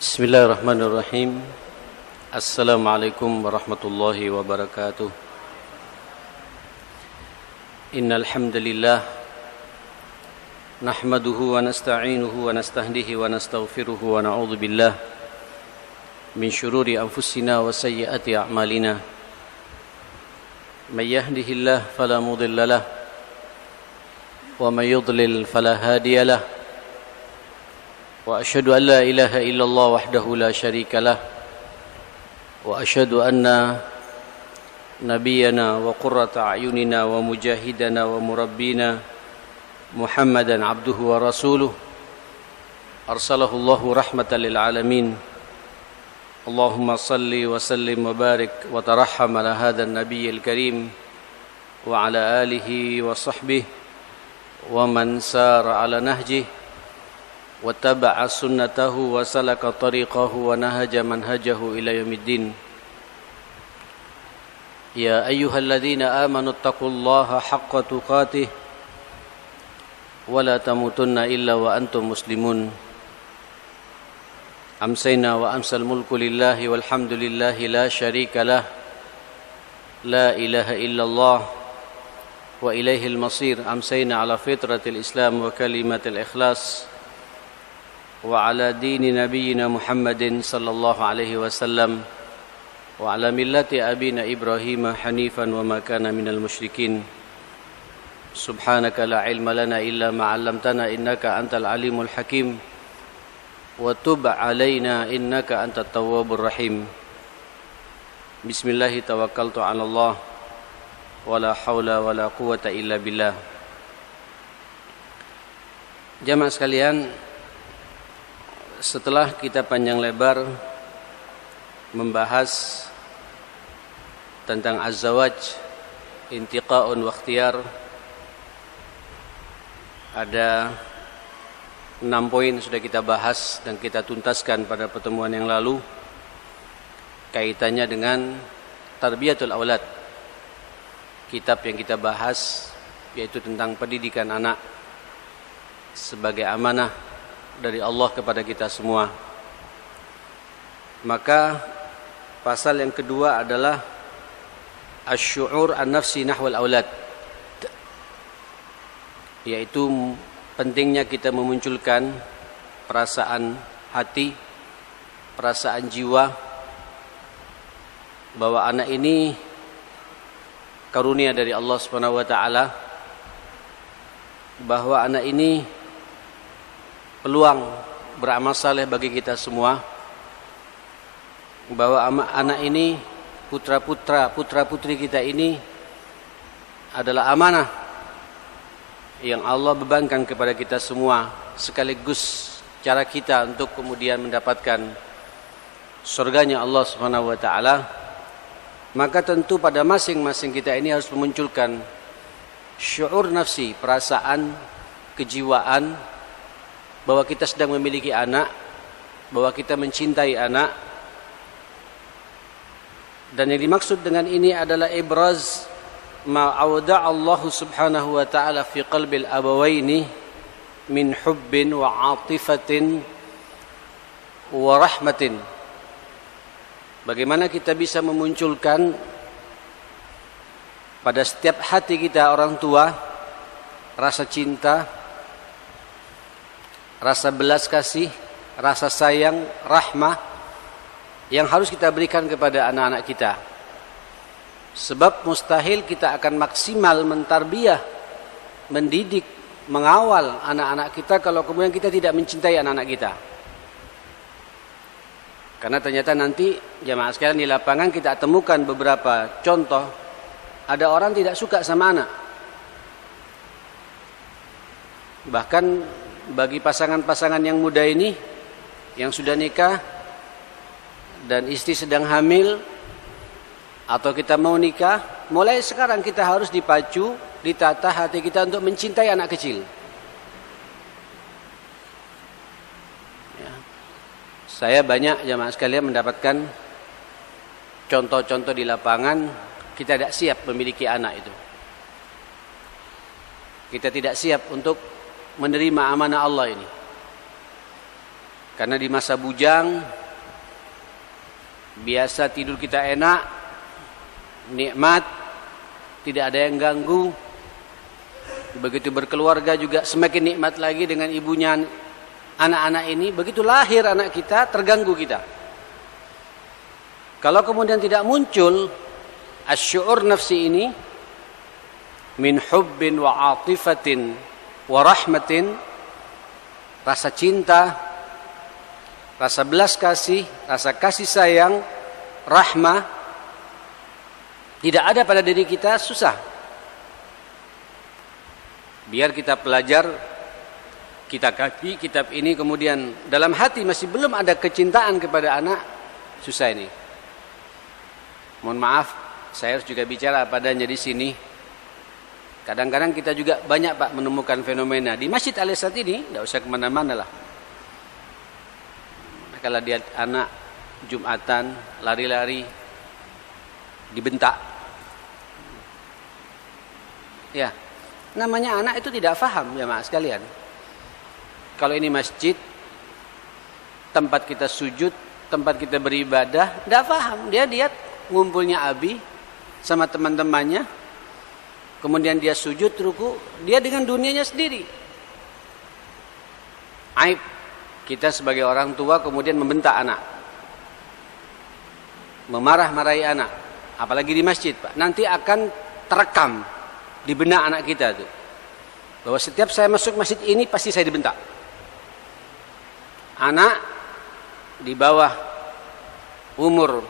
Bismillahirrahmanirrahim. Assalamualaikum warahmatullahi wabarakatuh. Innal hamdalillah nahmaduhu wa nasta'inuhu wa nastahdihi wa nastaghfiruhu wa na'udzu billah min syururi anfusina wa sayyiati a'malina. May yahdihillahu fala mudilla lahu wa may yudlil fala hadiya lahu. وأشهد أن لا إله إلا الله وحده لا شريك له وأشهد أن نبينا وقرة أعيننا ومجاهدنا ومربينا محمدا عبده ورسوله أرسله الله رحمة للعالمين اللهم صل وسلم وبارك وترحم على هذا النبي الكريم وعلى آله وصحبه ومن سار على نهجه واتبع سنته وسلك طريقه ونهج منهجه إلى يوم الدين يا أيها الذين آمنوا اتقوا الله حق تقاته ولا تموتن إلا وأنتم مسلمون أمسينا وأمسى الملك لله والحمد لله لا شريك له لا إله إلا الله وإليه المصير أمسينا على فطرة الإسلام وكلمة الإخلاص وعلى دين نبينا محمد صلى الله عليه وسلم وعلى ملة أبينا إبراهيم حنيفا وما كان من المشركين سبحانك لا علم لنا إلا ما علمتنا إنك أنت العليم الحكيم وتب علينا إنك أنت التواب الرحيم بسم الله توكلت على الله ولا حول ولا قوة إلا بالله. Jamaah sekalian, setelah kita panjang lebar membahas tentang az-zawaj, intiqa'un wa ikhtiyar, ada 6 poin sudah kita bahas dan kita tuntaskan pada pertemuan yang lalu kaitannya dengan tarbiyatul aulad. Kitab yang kita bahas yaitu tentang pendidikan anak sebagai amanah dari Allah kepada kita semua. Maka pasal yang kedua adalah asy-syu'ur an-nafsi nahwal aulad, yaitu pentingnya kita memunculkan perasaan hati, perasaan jiwa bahwa anak ini karunia dari Allah Subhanahu wa taala, bahwa anak ini peluang beramal saleh bagi kita semua, bahwa anak ini, putra-putri kita ini adalah amanah yang Allah bebankan kepada kita semua, sekaligus cara kita untuk kemudian mendapatkan surganya Allah Subhanahu wa taala. Maka tentu pada masing-masing kita ini harus memunculkan syu'ur nafsi, perasaan kejiwaan bahwa kita sedang memiliki anak, bahwa kita mencintai anak. Dan yang dimaksud dengan ini adalah ibraz ma awda Allah Subhanahu wa taala fi qalbil abawaini min hubbin wa atifatin wa rahmatin. Bagaimana kita bisa memunculkan pada setiap hati kita orang tua rasa cinta, rasa belas kasih, rasa sayang, rahmah yang harus kita berikan kepada anak-anak kita. Sebab mustahil kita akan maksimal mentarbiyah, mendidik, mengawal anak-anak kita kalau kemudian kita tidak mencintai anak-anak kita. Karena ternyata nanti jamaah sekalian di lapangan kita temukan beberapa contoh, ada orang tidak suka sama anak. Bahkan bagi pasangan-pasangan yang muda ini, yang sudah nikah dan istri sedang hamil, atau kita mau nikah, mulai sekarang kita harus dipacu, ditata hati kita untuk mencintai anak kecil. Ya. Saya banyak jamaah sekalian mendapatkan contoh-contoh di lapangan, kita tidak siap memiliki anak itu. Kita tidak siap untuk menerima amanah Allah ini. Karena di masa bujang biasa tidur kita enak, nikmat, tidak ada yang ganggu. Begitu berkeluarga juga semakin nikmat lagi dengan ibunya anak-anak ini. Begitu lahir anak kita, terganggu kita. Kalau kemudian tidak muncul asy'ur nafsi ini min hubbin wa atifatin wa rahmatin, rasa cinta, rasa belas kasih, rasa kasih sayang, rahmah, tidak ada pada diri kita, susah. Biar kita pelajar, kita kaji kitab ini, kemudian dalam hati masih belum ada kecintaan kepada anak, susah ini. Mohon maaf, saya harus juga bicara apa adanya di sini. Kadang-kadang kita juga banyak Pak menemukan fenomena di Masjid Al-Ihsan ini, tidak usah kemana-mana lah. Kalau lihat anak Jumatan lari-lari dibentak, ya namanya anak itu tidak faham ya Mas sekalian. Kalau ini masjid, tempat kita sujud, tempat kita beribadah, tidak faham. Dia lihat ngumpulnya Abi sama teman-temannya, kemudian dia sujud ruku, dia dengan dunianya sendiri. Aib kita sebagai orang tua kemudian membentak anak, memarah-marahi anak, apalagi di masjid Pak. Nanti akan terekam di benak anak kita tuh, bahwa setiap saya masuk masjid ini pasti saya dibentak. Anak di bawah umur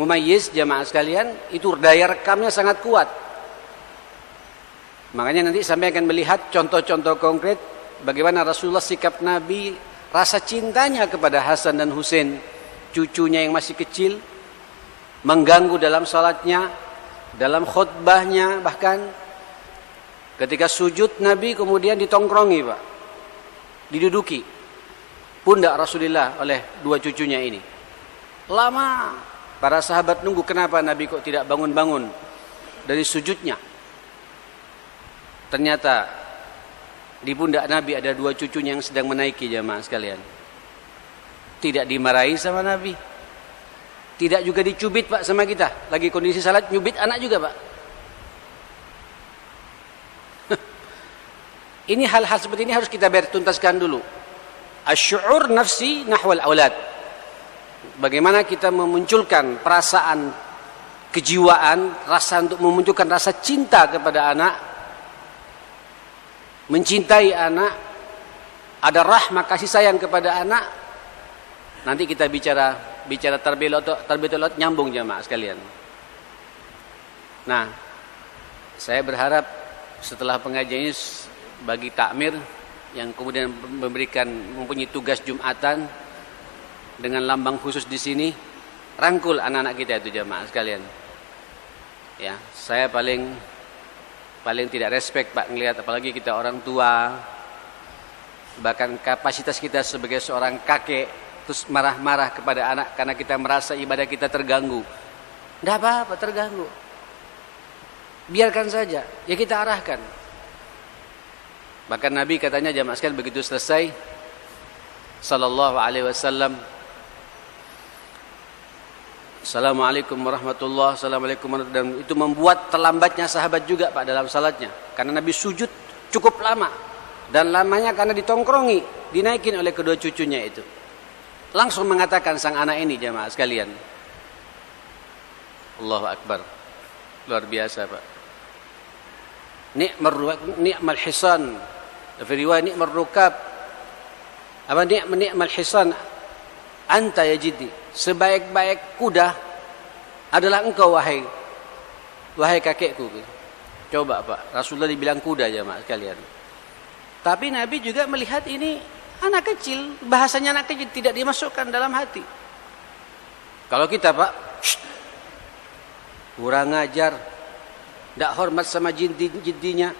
mumayyiz jamaah sekalian, itu daya rekamnya sangat kuat. Makanya nanti sampai akan melihat contoh-contoh konkret bagaimana Rasulullah, sikap Nabi, rasa cintanya kepada Hasan dan Husain, cucunya yang masih kecil, mengganggu dalam salatnya, dalam khutbahnya, bahkan ketika sujud Nabi kemudian ditongkrongi Pak, diduduki pundak Rasulullah oleh dua cucunya ini. Lama para sahabat nunggu, kenapa Nabi kok tidak bangun-bangun dari sujudnya. Ternyata di pundak Nabi ada dua cucunya yang sedang menaiki jamaah sekalian. Tidak dimarahi sama Nabi, tidak juga dicubit Pak sama kita. Lagi kondisi salat nyubit anak juga Pak. Ini hal-hal seperti ini harus kita tuntaskan dulu. Asy'ur nafsi nahwal aulad. Bagaimana kita memunculkan perasaan kejiwaan, rasa untuk memunculkan rasa cinta kepada anak, mencintai anak, ada rahmah kasih sayang kepada anak. Nanti kita bicara tarbiyatullah nyambung jamaah sekalian. Nah, saya berharap setelah pengajian ini bagi takmir yang kemudian mempunyai tugas Jumatan dengan lambang khusus di sini, rangkul anak-anak kita itu jamaah sekalian. Ya, saya paling tidak respect Pak ngelihat, apalagi kita orang tua, bahkan kapasitas kita sebagai seorang kakek terus marah-marah kepada anak karena kita merasa ibadah kita terganggu. Tidak apa-apa terganggu, biarkan saja, ya kita arahkan. Bahkan Nabi katanya jamaah sekalian begitu selesai sallallahu alaihi wasallam, Assalamualaikum warahmatullahi wabarakatuh, dan itu membuat terlambatnya sahabat juga Pak dalam salatnya, karena Nabi sujud cukup lama, dan lamanya karena ditongkrongi, dinaikin oleh kedua cucunya itu. Langsung mengatakan sang anak ini jamaah sekalian, Allahu Akbar, luar biasa Pak. Ni'mal hisan, fi riwayat ni'mal rukab, apa ni'mal hisan anta ya jiddi, sebaik-baik kuda adalah engkau wahai kakekku. Coba Pak, Rasulullah dibilang kuda jamaah sekalian. Tapi Nabi juga melihat ini anak kecil, bahasanya anak kecil, tidak dimasukkan dalam hati. Kalau kita Pak, kurang ajar, tidak hormat sama jiddinya,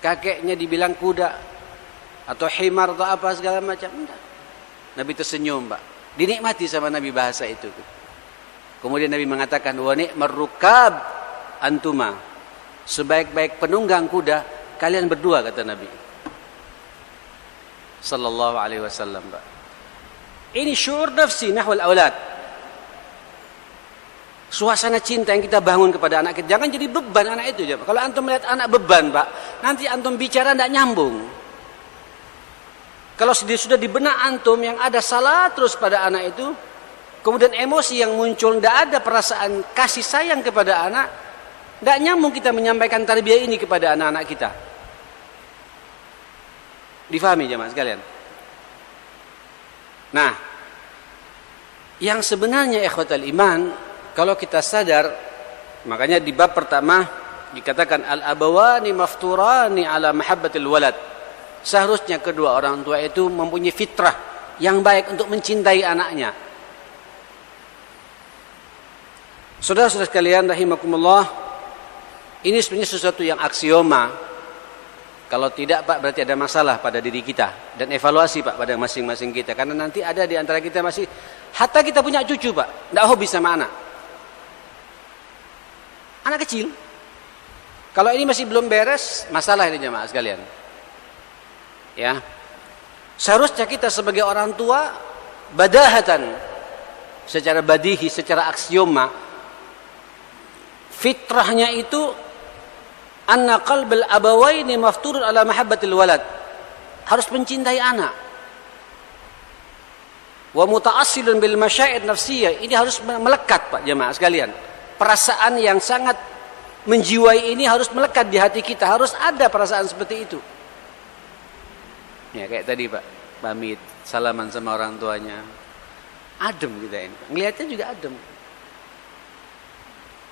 kakeknya dibilang kuda atau himar atau apa segala macam. Enggak. Nabi tersenyum Pak, dinikmati sama Nabi bahasa itu. Kemudian Nabi mengatakan, wa ni'mar rukab antuma, sebaik-baik penunggang kuda kalian berdua, kata Nabi sallallahu alaihi wasallam Pak. Ini syuur nafsi nahwal aulad. Suasana cinta yang kita bangun kepada anak kita. Jangan jadi beban anak itu. Kalau antum melihat anak beban, Pak, nanti antum bicara tidak nyambung. Kalau sudah di benak antum yang ada salah terus pada anak itu, kemudian emosi yang muncul, tidak ada perasaan kasih sayang kepada anak, tidak nyambung kita menyampaikan tarbiyah ini kepada anak-anak kita. Difahami jemaah sekalian? Nah, yang sebenarnya ikhwatal iman, kalau kita sadar, makanya di bab pertama dikatakan al-abawani mafturani ala mahabbatil walad. Seharusnya kedua orang tua itu mempunyai fitrah yang baik untuk mencintai anaknya. Saudara-saudara sekalian rahimakumullah, ini sebenarnya sesuatu yang aksioma. Kalau tidak, Pak, berarti ada masalah pada diri kita. Dan evaluasi, Pak, pada masing-masing kita. Karena nanti ada di antara kita masih, hatta kita punya cucu, Pak, tidak hobi sama anak. Anak kecil. Kalau ini masih belum beres, masalah ini jemaah sekalian. Ya. Seharusnya kita sebagai orang tua, badahatan, secara badihi, secara aksioma, fitrahnya itu, anna qalbal abawaini mafturun ala mahabbatil walad. Harus mencintai anak. Wa muta'assilun bil masyaa'ir nafsiyah. Ini harus melekat, Pak, jemaah sekalian. Perasaan yang sangat menjiwai ini harus melekat di hati kita. Harus ada perasaan seperti itu. Ya, kayak tadi, Pak, pamit, salaman sama orang tuanya. Adem kita ini. Ngelihatnya juga adem.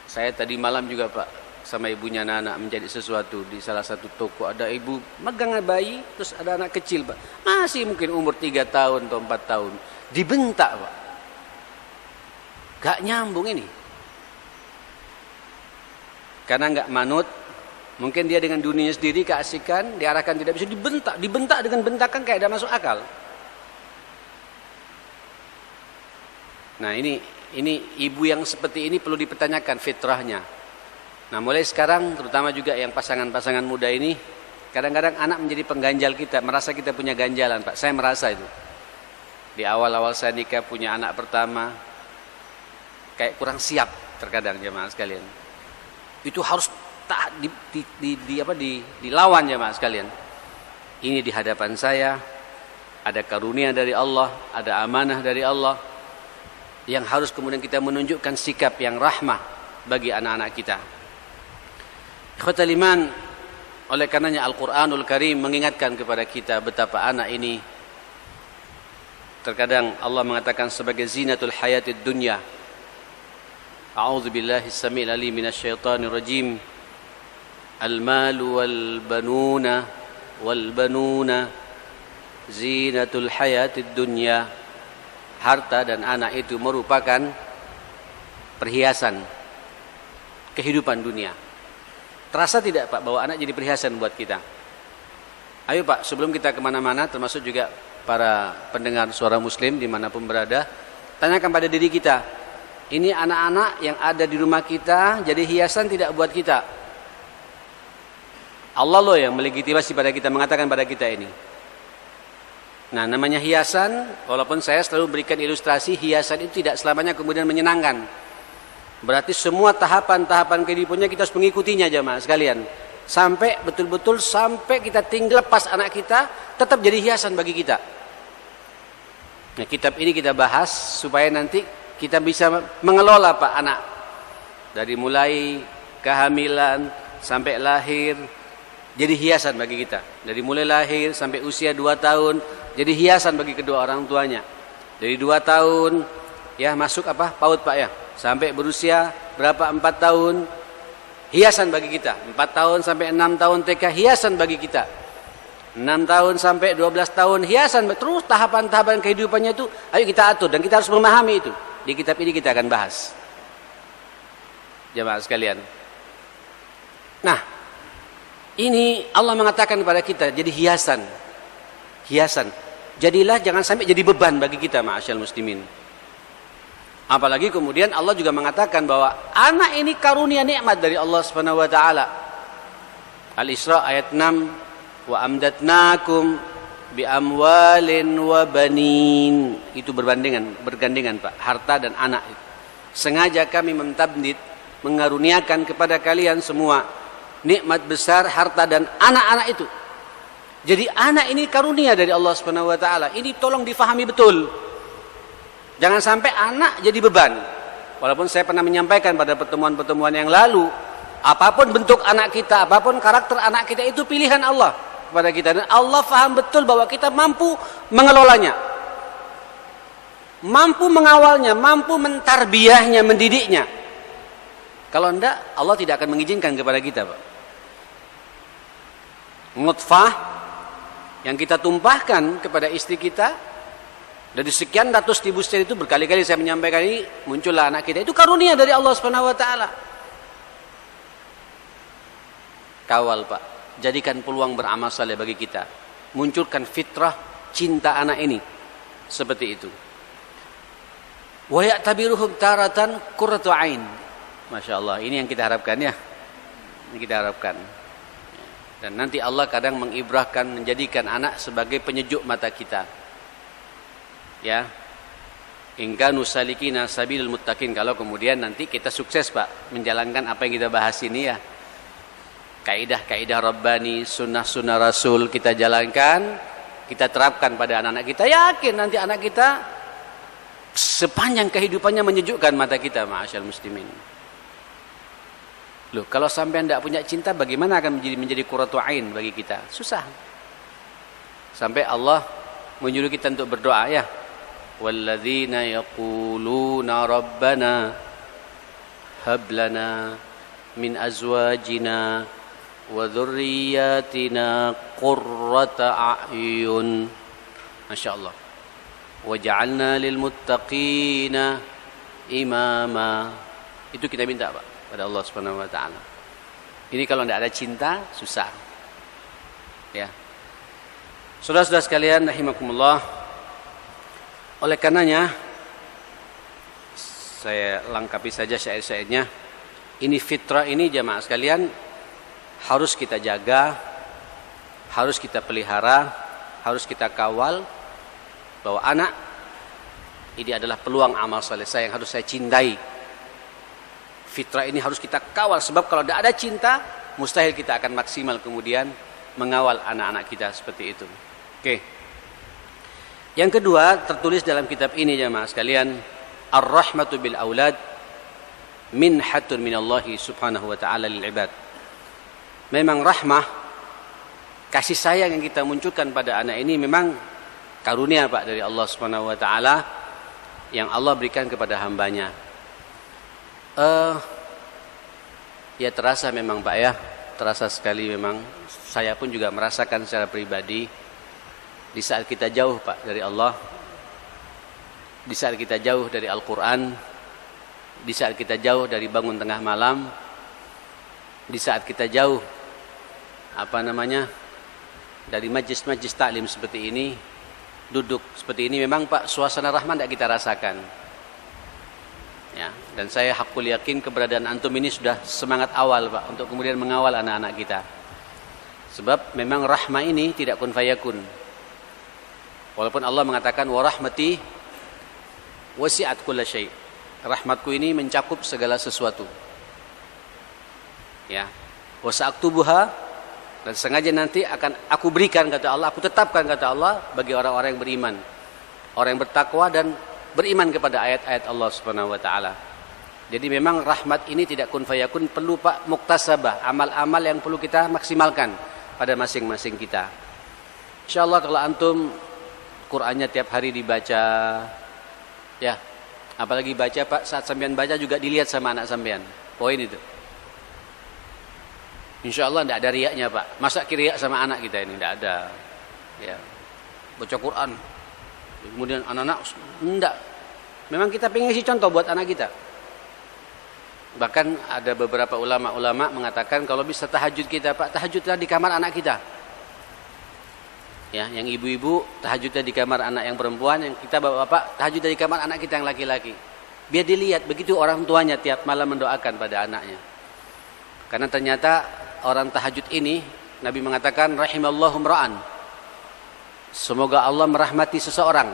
Saya tadi malam juga, Pak, sama ibunya anak menjadi sesuatu di salah satu toko. Ada ibu megang bayi, terus ada anak kecil, Pak, masih mungkin umur 3 tahun atau 4 tahun, dibentak, Pak. Gak nyambung ini, karena gak manut. Mungkin dia dengan dunia sendiri keasikan, diarahkan tidak bisa, dibentak dengan bentakan kayak tidak masuk akal. Nah, ini ibu yang seperti ini perlu dipertanyakan fitrahnya. Nah, mulai sekarang terutama juga yang pasangan-pasangan muda ini, kadang-kadang anak menjadi pengganjal kita, merasa kita punya ganjalan, Pak. Saya merasa itu. Di awal-awal saya nikah punya anak pertama, kayak kurang siap terkadang jemaah sekalian. Itu harus dilawan jemaah sekalian. Ini di hadapan saya, ada karunia dari Allah, ada amanah dari Allah, yang harus kemudian kita menunjukkan sikap yang rahmah bagi anak-anak kita. Ikhwatal iman, oleh karenanya Al-Quranul Karim mengingatkan kepada kita betapa anak ini terkadang Allah mengatakan sebagai zinatul hayatid dunya. A'udzu billahi as-sami'il 'alim minasyaitonir rajim. Al-malu wal banuna zinatul hayatid dunya. Harta dan anak itu merupakan perhiasan kehidupan dunia. Terasa tidak, Pak, bahwa anak jadi perhiasan buat kita? Ayo, Pak, sebelum kita kemana-mana, termasuk juga para pendengar suara muslim dimanapun berada, tanyakan pada diri kita, ini anak-anak yang ada di rumah kita jadi hiasan tidak buat kita? Allah loh yang melegitimasi pada kita, mengatakan pada kita ini. Nah, namanya hiasan, walaupun saya selalu berikan ilustrasi, hiasan itu tidak selamanya kemudian menyenangkan. Berarti semua tahapan-tahapan kehidupannya kita harus mengikutinya jemaah sekalian. Sampai betul-betul sampai kita tinggal lepas anak kita, tetap jadi hiasan bagi kita. Nah, kitab ini kita bahas supaya nanti kita bisa mengelola, Pak, anak. Dari mulai kehamilan sampai lahir, jadi hiasan bagi kita. Dari mulai lahir sampai usia 2 tahun, jadi hiasan bagi kedua orang tuanya. Dari 2 tahun, ya masuk apa? PAUD, Pak, ya. Sampai berusia berapa? 4 tahun, hiasan bagi kita. 4 tahun sampai 6 tahun TK, hiasan bagi kita. 6 tahun sampai 12 tahun, hiasan. Terus tahapan-tahapan kehidupannya itu, ayo kita atur. Dan kita harus memahami itu. Di kitab ini kita akan bahas. Jemaah sekalian. Nah, ini Allah mengatakan kepada kita, jadi hiasan. Hiasan. Jadilah, jangan sampai jadi beban bagi kita, ma'asyal muslimin. Apalagi kemudian Allah juga mengatakan bahwa anak ini karunia nikmat dari Allah Subhanahu wa taala. Al-Isra ayat 6, wa amdatnakum bi amwalin wa banin. Itu bergandengan Pak, harta dan anak. Sengaja kami mentabdid, mengaruniakan kepada kalian semua nikmat besar harta dan anak-anak itu. Jadi anak ini karunia dari Allah Subhanahu wa taala. Ini tolong difahami betul. Jangan sampai anak jadi beban. Walaupun saya pernah menyampaikan pada pertemuan-pertemuan yang lalu, apapun bentuk anak kita, apapun karakter anak kita, itu pilihan Allah kepada kita. Dan Allah faham betul bahwa kita mampu mengelolanya, mampu mengawalnya, mampu mentarbiyahnya, mendidiknya. Kalau enggak, Allah tidak akan mengizinkan kepada kita, Pak. Nutfah yang kita tumpahkan kepada istri kita, dari sekian ratus ribu sel itu, berkali-kali saya menyampaikan ini, muncullah anak kita. Itu karunia dari Allah Subhanahu wa taala. Kawal, Pak. Jadikan peluang beramal saleh bagi kita. Munculkan fitrah cinta anak ini. Seperti itu. Wa ya'tabiruhum taratan qurratu ain. Masya Allah, ini yang kita harapkan ya. Ini kita harapkan. Dan nanti Allah kadang mengibrahkan, menjadikan anak sebagai penyejuk mata kita. Ya. Hingga nusalikina sabilul muttaqin. Kalau kemudian nanti kita sukses, Pak, menjalankan apa yang kita bahas ini ya. Kaidah-kaidah Rabbani, sunnah-sunnah Rasul kita jalankan, kita terapkan pada anak-anak kita. Yakin nanti anak kita sepanjang kehidupannya menyejukkan mata kita, ma'asyal muslimin. Loh, kalau sampai tidak punya cinta, bagaimana akan menjadi qurratu ain bagi kita? Susah. Sampai Allah menyuruh kita untuk berdoa ya. Walladzina yaquluna rabbana hab lana min azwajina wa dzurriyyatina qurrata a'yun. Masyaallah. Waj'alna lil muttaqina imama. Itu kita minta, Pak, pada Allah Subhanahu wa taala. Ini kalau tidak ada cinta, susah. Ya. Saudara-saudara sekalian rahimakumullah. Oleh karenanya saya lengkapi saja syair-syairnya. Ini fitrah ini jamaah sekalian harus kita jaga, harus kita pelihara, harus kita kawal, bahwa anak ini adalah peluang amal saleh saya yang harus saya cintai. Fitrah ini harus kita kawal, sebab kalau tidak ada cinta, mustahil kita akan maksimal kemudian mengawal anak-anak kita seperti itu. Oke. Yang kedua, tertulis dalam kitab ini jemaah sekalian, ar-rahmatu bil aulad minhatun minallahi subhanahu wa ta'ala lil ibad. Memang rahmah, kasih sayang yang kita munculkan pada anak ini memang karunia, Pak, dari Allah Subhanahu wa taala yang Allah berikan kepada hambanya. Ya terasa memang, Pak, ya. Terasa sekali memang. Saya pun juga merasakan secara pribadi di saat kita jauh, Pak, dari Allah, di saat kita jauh dari Al-Qur'an, di saat kita jauh dari bangun tengah malam, di saat kita jauh dari majlis-majlis taklim seperti ini, duduk seperti ini, memang, Pak, suasana rahmat tidak kita rasakan. Ya, dan saya hakul yakin keberadaan antum ini sudah semangat awal, Pak, untuk kemudian mengawal anak-anak kita. Sebab memang rahmah ini tidak kun fayakun. Walaupun Allah mengatakan wa rahmati wasi'at kulla syai'. Rahmatku ini mencakup segala sesuatu. Ya. Wa sa'aktubuha, dan sengaja nanti akan aku berikan, kata Allah, aku tetapkan, kata Allah, bagi orang-orang yang beriman, orang yang bertakwa dan beriman kepada ayat-ayat Allah Subhanahu wa taala. Jadi memang rahmat ini tidak kun fayakun, perlu, Pak, muktasabah, amal-amal yang perlu kita maksimalkan pada masing-masing kita. Insyaallah kalau antum Qur'annya tiap hari dibaca, ya, apalagi baca, Pak, saat sampean baca juga dilihat sama anak sampean. Poin itu. Insyaallah tidak ada riaknya, Pak. Masa riak sama anak kita ini? Tidak ada. Ya. Baca Quran. Kemudian anak-anak enggak. Memang kita pengen isi contoh buat anak kita. Bahkan ada beberapa ulama-ulama mengatakan kalau bisa tahajud kita, Pak, tahajudlah di kamar anak kita. Ya, yang ibu-ibu tahajudnya di kamar anak yang perempuan, yang kita bapak-bapak tahajudnya di kamar anak kita yang laki-laki. Biar dilihat begitu orang tuanya tiap malam mendoakan pada anaknya. Karena ternyata orang tahajud ini, Nabi mengatakan rahimallahu imra'an Semoga Allah merahmati seseorang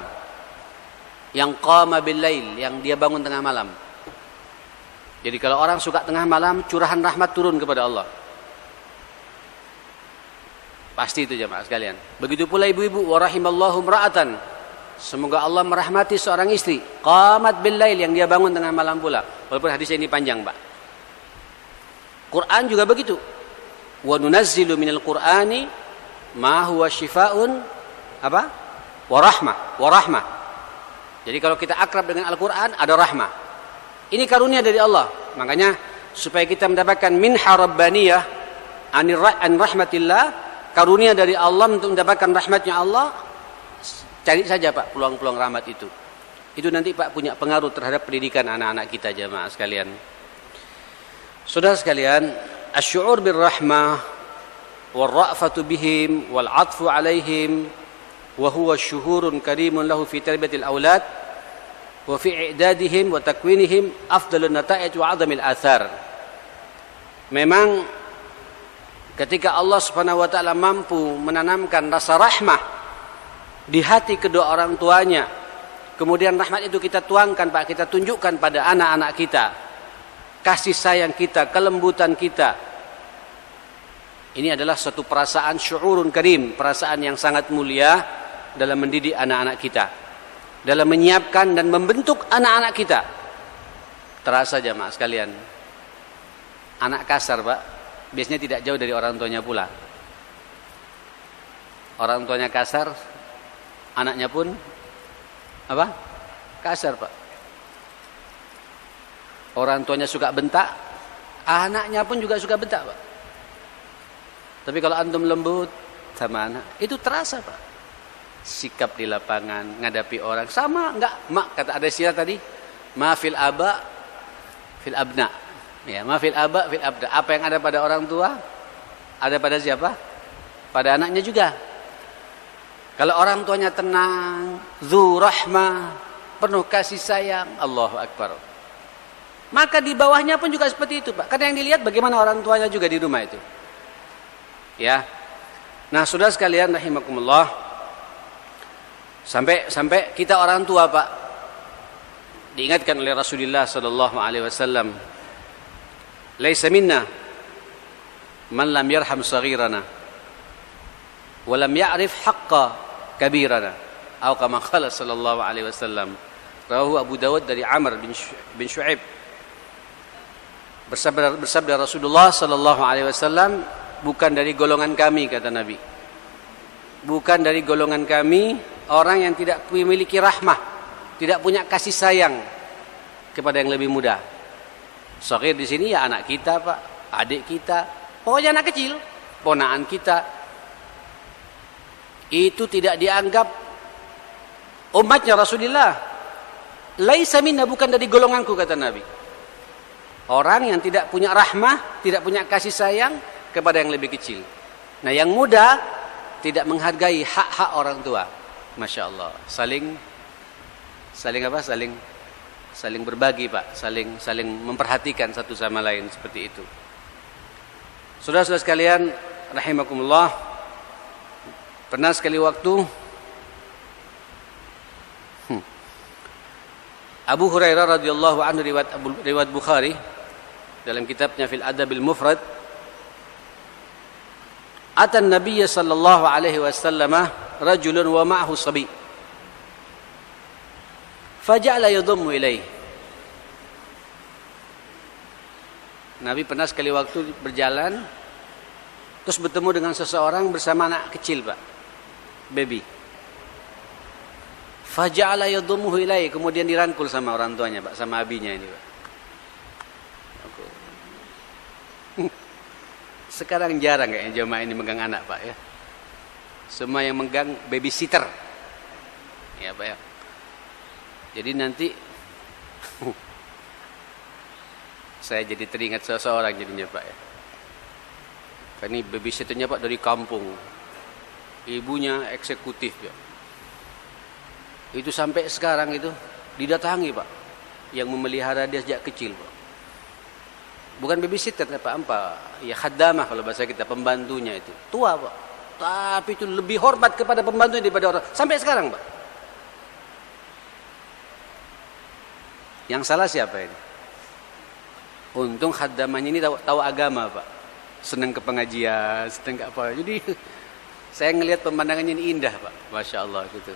yang qama bil lail, yang dia bangun tengah malam. Jadi kalau orang suka tengah malam, curahan rahmat turun kepada Allah. Pasti itu jemaah sekalian. Begitu pula ibu-ibu, wa rahimallahu imra'atan. Semoga Allah merahmati seorang istri qamat bil lail, yang dia bangun tengah malam pula. Walaupun hadis ini panjang, Pak. Quran juga begitu. Wa nunazzilu minal Qur'ani ma huwa syifaa'un apa? Wa rahmah. Jadi kalau kita akrab dengan Al-Qur'an ada rahmah. Ini karunia dari Allah. Makanya supaya kita mendapatkan minha rabbaniyah an rahmatillah, karunia dari Allah untuk mendapatkan rahmatnya Allah, cari saja Pak peluang-peluang rahmat itu. Itu nanti Pak punya pengaruh terhadap pendidikan anak-anak kita jemaah sekalian. Saudara sekalian, asy'ur birrahmah wal ra'fatu bihim wal 'athfu 'alaihim wa huwa syuhurun karimun lahu fi tarbiyatil aulad wa fi i'dadihim wa takwinihim afdalun nata'ij wa 'azamil athar. Memang ketika Allah Subhanahu wa taala mampu menanamkan rasa rahmah di hati kedua orang tuanya, kemudian rahmat itu kita tuangkan Pak, kita tunjukkan pada anak-anak kita, kasih sayang kita, kelembutan kita. Ini adalah suatu perasaan syu'urun karim, perasaan yang sangat mulia dalam mendidik anak-anak kita, dalam menyiapkan dan membentuk anak-anak kita. Terasa jemaah sekalian, anak kasar Pak, biasanya tidak jauh dari orang tuanya pula. Orang tuanya kasar, anaknya pun apa? Kasar Pak. Orang tuanya suka bentak, anaknya pun juga suka bentak Pak. Tapi kalau antum lembut sama anak, itu terasa Pak. Sikap di lapangan, ngadapi orang sama enggak? Mak, kata ada istilah tadi, ma fil aba fil abna. Ya, ma fil aba fil abna. Apa yang ada pada orang tua ada pada siapa? Pada anaknya juga. Kalau orang tuanya tenang, dzu rahmah, penuh kasih sayang, Allahu akbar, maka di bawahnya pun juga seperti itu Pak. Karena yang dilihat bagaimana orang tuanya juga di rumah itu. Ya. Nah, saudara sekalian rahimakumullah, sampai kita orang tua Pak diingatkan oleh Rasulullah sallallahu alaihi wasallam, laisa minna man lam yarham saghirana wa lam ya'rif haqqa kabirana, atau kama qala sallallahu alaihi wasallam. Rawahu Abu Dawud dari Amr bin Shu'aib. Bersabda Rasulullah sallallahu alaihi wasallam, bukan dari golongan kami, kata Nabi, bukan dari golongan kami orang yang tidak memiliki rahmah, tidak punya kasih sayang kepada yang lebih muda. Saghir di sini ya anak kita Pak, adik kita, pokoknya anak kecil, ponakan kita. Itu tidak dianggap umatnya Rasulullah. Laisa minna, bukan dari golonganku, kata Nabi. Orang yang tidak punya rahmah, tidak punya kasih sayang kepada yang lebih kecil. Nah, yang muda tidak menghargai hak-hak orang tua. Masya Allah. Saling apa? Saling berbagi Pak. Saling memperhatikan satu sama lain, seperti itu. Saudara-saudara sekalian rahimakumullah, pernah sekali waktu Abu Hurairah radhiyallahu anhu, riwayat Bukhari dalam kitabnya Fil Adabil Mufrad, atan Nabiy sallallahu alaihi wasallam rajulun wa ma'ahu sabi faja'ala yadhummu ilaihi. Nabi pernah sekali waktu berjalan terus bertemu dengan seseorang bersama anak kecil Pak, baby. Faja'ala yadhummuhu ilaihi, kemudian dirangkul sama orang tuanya Pak, sama abinya ini Pak. Sekarang jarang kayaknya jemaah ini megang anak Pak ya. Semua yang megang babysitter. Ya Pak ya. Jadi nanti saya jadi teringat seseorang jadinya Pak ya. Ini babysitternya Pak dari kampung. Ibunya eksekutif ya. Itu sampai sekarang itu didatangi Pak, yang memelihara dia sejak kecil Pak. Bukan babysitter apa ya khaddamah kalau bahasa kita, pembantunya itu tua Pak. Tapi itu lebih hormat kepada pembantunya daripada orang. Sampai sekarang, Pak. Yang salah siapa ini? Untung khadamahnya ini tahu agama, Pak. Senang ke pengajian, senang ke apa. Jadi saya ngelihat pemandangannya ini indah, Pak. Masya Allah gitu.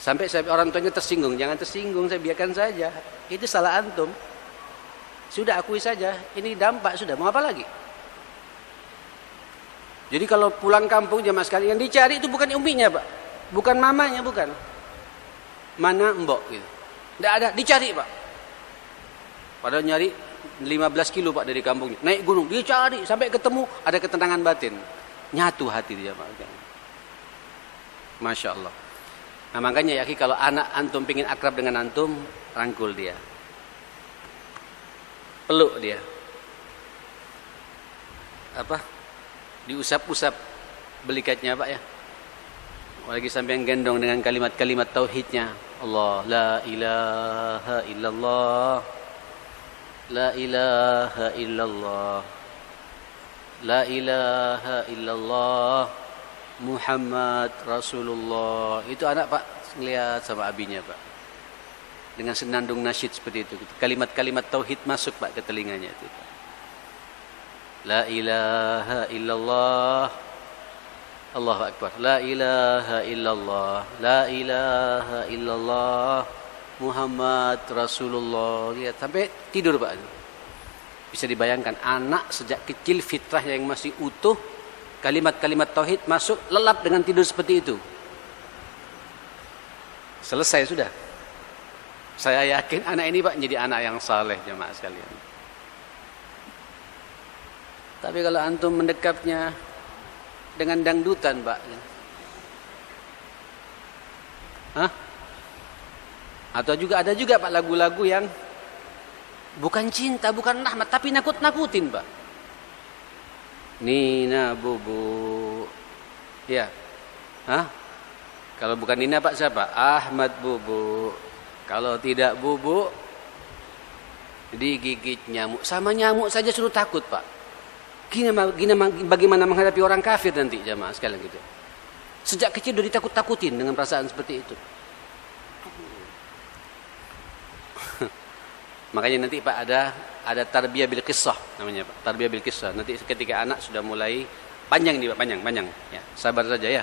Sampai orang tuanya tersinggung. Jangan tersinggung, saya biarkan saja. Itu salah antum. Sudah akui saja. Ini dampak sudah. Mau apa lagi? Jadi kalau pulang kampung jamaah sekalian, yang dicari itu bukan uminya, Pak. Bukan mamanya, bukan. Mana mbok gitu. Tidak ada, dicari, Pak. Padahal nyari 15 kilo, Pak, dari kampungnya. Naik gunung, dicari sampai ketemu, ada ketenangan batin. Nyatu hati dia, Pak. Masya Allah. Nah makanya ya, kalau anak antum pingin akrab dengan antum, rangkul dia. Peluk dia. Apa? Diusap-usap belikatnya, Pak ya. Apalagi sampai yang gendong dengan kalimat-kalimat tauhidnya. Allah, la ilaha illallah. La ilaha illallah. La ilaha illallah. Muhammad Rasulullah. Itu anak, Pak, lihat sama abinya, Pak. Dengan senandung nasyid seperti itu. Kalimat-kalimat tauhid masuk, Pak, ke telinganya itu. La ilaha illallah. Allahu Akbar. La ilaha illallah. La ilaha illallah. Muhammad Rasulullah. Lihat sampai tidur, Pak. Bisa dibayangkan anak sejak kecil fitrahnya yang masih utuh, kalimat-kalimat tauhid masuk, lelap dengan tidur seperti itu. Selesai sudah. Saya yakin anak ini, Pak, menjadi anak yang saleh, jemaah sekalian. Tapi kalau antum mendekapnya dengan dangdutan, Pak. Hah? Atau juga ada juga, Pak, lagu-lagu yang bukan cinta, bukan rahmat, tapi nakut-nakutin, Pak. Nina Bubu. Ya. Hah? Kalau bukan Nina, Pak, siapa? Ahmad Bubu. Kalau tidak Bubu, digigit nyamuk. Sama nyamuk saja suruh takut, Pak. Bagaimana menghadapi orang kafir nanti, jamaah sekalian gitu. Sejak kecil udah ditakut-takutin dengan perasaan seperti itu. Makanya nanti, Pak, ada tarbiyah bil qissah namanya, Pak. Tarbiyah bil qissah. Nanti ketika anak sudah mulai panjang nih, Pak, panjang. Ya, sabar saja ya.